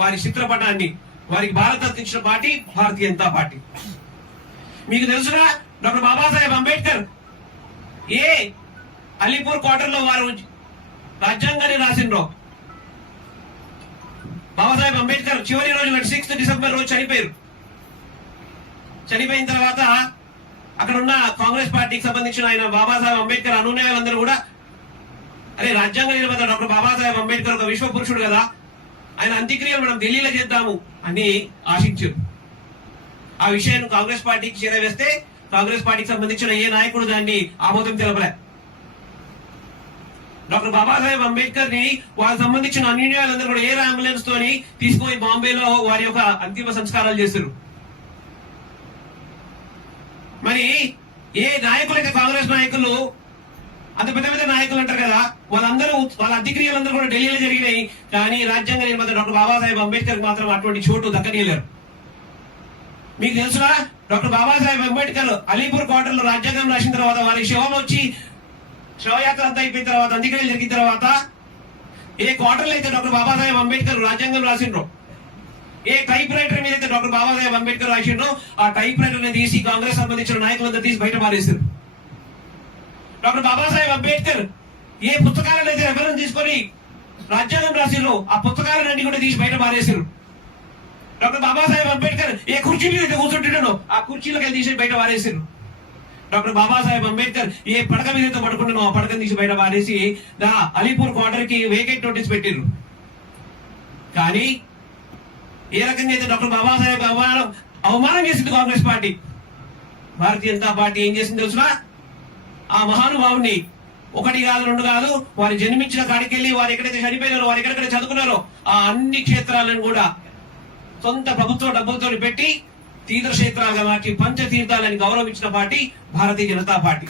వారి చిత్రపటాన్ని వారికి భారత ఇచ్చిన పార్టీ భారతీయ జనతా పార్టీ. మీకు తెలుసుగా డాక్టర్ బాబాసాహెబ్ అంబేద్కర్ ఏ అలీపూర్ క్వార్టర్లో వారు రాజ్యాంగాన్ని రాసిండ్రో? బాబాసాహెబ్ అంబేద్కర్ చివరి రోజు సిక్స్త్ డిసెంబర్ రోజు చనిపోయారు. చనిపోయిన తర్వాత అక్కడ ఉన్న కాంగ్రెస్ పార్టీకి సంబంధించిన ఆయన బాబాసాహెబ్ అంబేద్కర్ అనునయాలందరూ కూడా అరే రాజ్యాంగ నిర్మాత డాక్టర్ బాబాసాహెబ్ అంబేద్కర్ ఒక విశ్వ పురుషుడు కదా ఆయన అంత్యక్రియలు మనం ఢిల్లీలో చేద్దాము అని ఆశించారు. ఆ విషయాన్ని కాంగ్రెస్ పార్టీకి చేరవేస్తే కాంగ్రెస్ పార్టీకి సంబంధించిన ఏ నాయకుడు దాన్ని ఆమోదం తెలపలే? డాక్టర్ బాబాసాహెబ్ అంబేద్కర్ని వాళ్ళకి సంబంధించిన అన్యూన్యాలందరూ కూడా ఎయిర్ అంబులెన్స్ తోని తీసుకుపోయి బాంబేలో వారి యొక్క అంతిమ సంస్కారాలు చేశారు? మరి ఏ నాయకులైతే కాంగ్రెస్ నాయకులు అంత పెద్ద పెద్ద నాయకులు అంటారు కదా. వాళ్ళందరూ వాళ్ళ అంత్యక్రియలందరూ కూడా ఢిల్లీలో జరిగినాయి. కానీ రాజ్యాంగ నిర్మాత డాక్టర్ బాబాసాహెబ్ అంబేద్కర్ మాత్రం అటువంటి చోటు దక్కనీయలేరు మీకు తెలుసునా? డాక్టర్ బాబాసాహెబ్ అంబేద్కర్ అలీపూర్ క్వార్టర్లో రాజ్యాంగం రాసిన తర్వాత వారి శవం వచ్చి శవయాత్ర అంతా అయిపోయిన తర్వాత అంత్యక్రియలు జరిగిన తర్వాత ఏ క్వార్టర్లో అయితే డాక్టర్ బాబాసాహెబ్ అంబేద్కర్ రాజ్యాంగం రాసిండ్రు ఏ టైప్ రైటర్ మీద అయితే డాక్టర్ బాబాసాహెబ్ అంబేద్కర్ రాసిండ్రో ఆ టైప్ రైటర్ని తీసి కాంగ్రెస్ సంబంధించిన నాయకులందరూ తీసి బయట పారేశారు డాక్టర్ బాబాసాహెబ్ అంబేద్కర్ ఏ పుస్తకాలను అయితే రెఫరెన్స్ తీసుకొని రాజ్యాంగం రాసిండ్రో ఆ పుస్తకాలన్నీ కూడా తీసి బయట పారేశారు డాక్టర్ బాబాసాహెబ్ అంబేద్కర్ ఏ కుర్చీ మీద అయితే కూర్చుంటున్నాడో ఆ కుర్చీలకి తీసి బయట పారేశారు డాక్టర్ బాబాసాహెబ్ అంబేద్కర్ ఏ పడక మీద అయితే పడుకుంటున్నావు ఆ పడకను తీసి బయట పారేసి దా అలీపూర్ క్వార్టర్కి వేకెట్ నోటీస్ పెట్టిర్రు. కానీ ఏ రకంగా అయితే డాక్టర్ బాబాసాహెబ్ అవమానం అవమానం చేసింది కాంగ్రెస్ పార్టీ? భారతీయ జనతా పార్టీ ఏం చేసింది తెలుసునా? ఆ మహానుభావుని ఒకటి కాదు రెండు కాదు వారు జన్మించిన కాడికెళ్ళి వారు ఎక్కడైతే చనిపోయినారో వారు ఎక్కడెక్కడ చదువుకున్నారో ఆ అన్ని క్షేత్రాలను కూడా సొంత ప్రభుత్వ డబ్బులతో పెట్టి తీర్థక్షేత్రాలుగా మార్చి పంచతీర్థాలని గౌరవించిన పార్టీ భారతీయ జనతా పార్టీ.